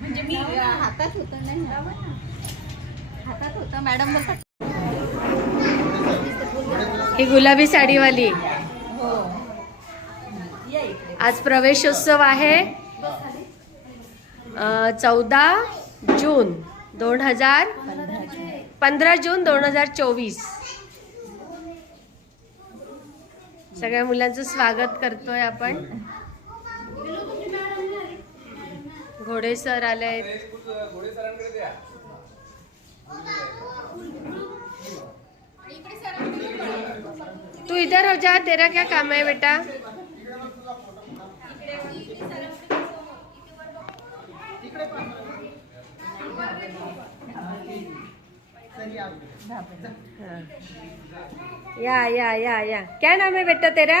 म्हणजे मी हातात होतं नाही हातात होतं. मॅडम बोलतात ही गुलाबी साडीवाली. हो. आज प्रवेशोत्सव आहे. चौदा जून दोन हजार पंधरा जून दोन हजार चोवीस. सगळ्या मुलांचं स्वागत करतोय आपण. घोडे सर आले आहेत. तू इधर हो जा तेरा क्या काम है बेटा. या या या या. क्या नाम है बेटा तेरा?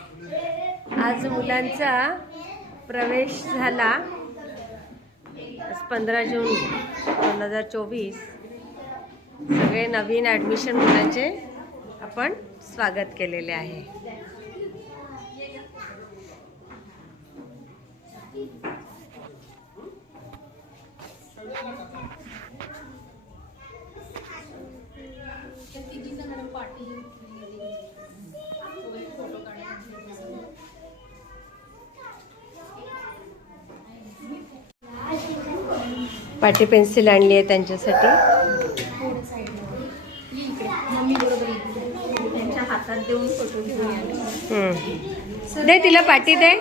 आज मुलांचा प्रवेश झाला. पंधरा जून दोन हजार चोवीस. सगळे नवीन ॲडमिशन मुलांचे आपण स्वागत केलेले आहे. पाटी पेन्सिल आणली आहे त्यांच्यासाठी. दे तिला पाटी दे.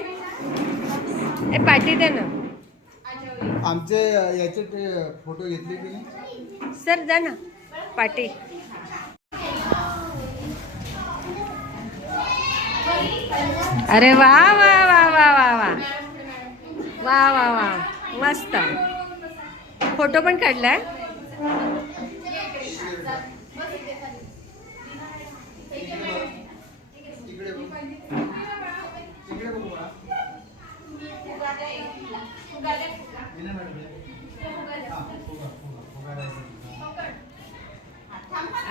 ए पाटी दे ना. आमचे याचे ते फोटो घेतले की नाही? सर जा ना. पाटी अरे वा वा वा वा वा वा. वा वा वा. मस्त. फोटो पण काढलाय.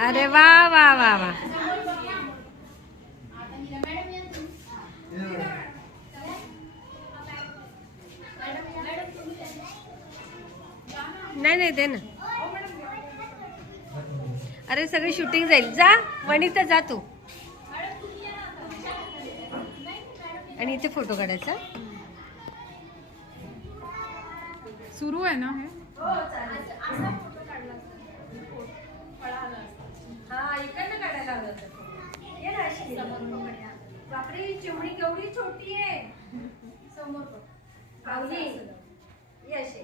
अरे वा वा वा वा. नाही नाही दे ना अरे सगळी शूटिंग जाईल जा वनिता जा तू आणि इथे फोटो काढायचा सुरू आहे ना हे इकडनं काढायला हवं होतं. ये ना अशी. बापरे चिमणी केवढी छोटी आहे समोर. पावली ये अशी.